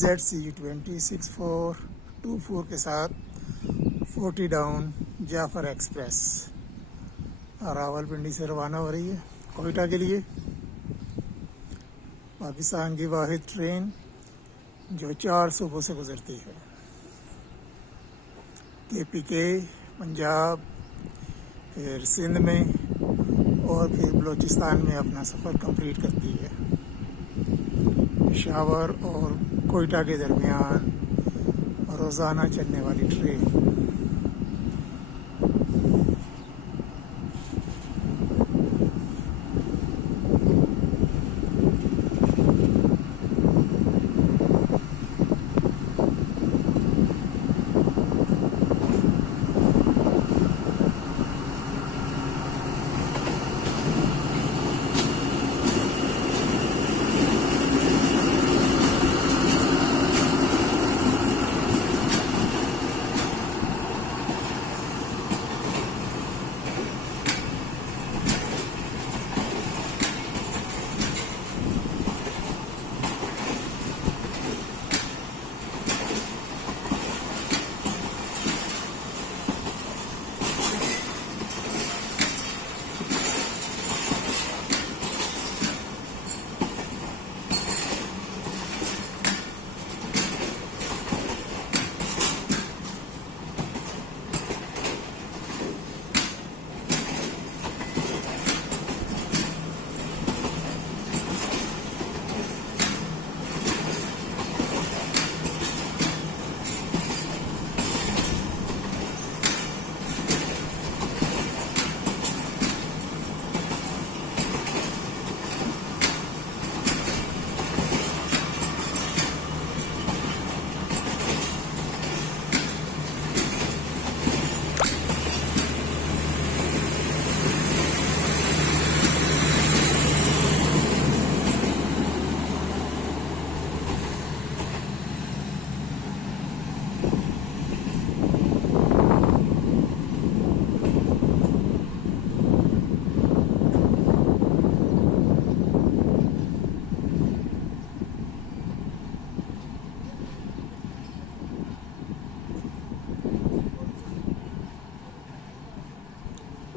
ZC26424 के साथ 40 down Jafar express Rawalpindi से रवाना हो रही है कोयटा के लिए। पाकिस्तान की वाहिद ट्रेन जो 4 सूबों से गुजरती है। KPK पंजाब, फिर सिंध में और फिर बलूचिस्तान में अपना सफ़र कंप्लीट करती है। पेशावर और कोयटा के दरमियान रोज़ाना चलने वाली ट्रेन।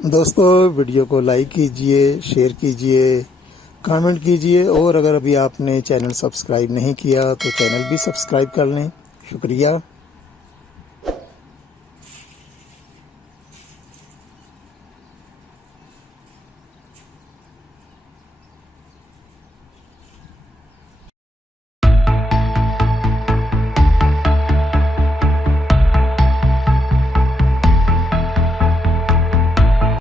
दोस्तों वीडियो को लाइक कीजिए, शेयर कीजिए, कमेंट कीजिए और अगर अभी आपने चैनल सब्सक्राइब नहीं किया तो चैनल भी सब्सक्राइब कर लें। शुक्रिया।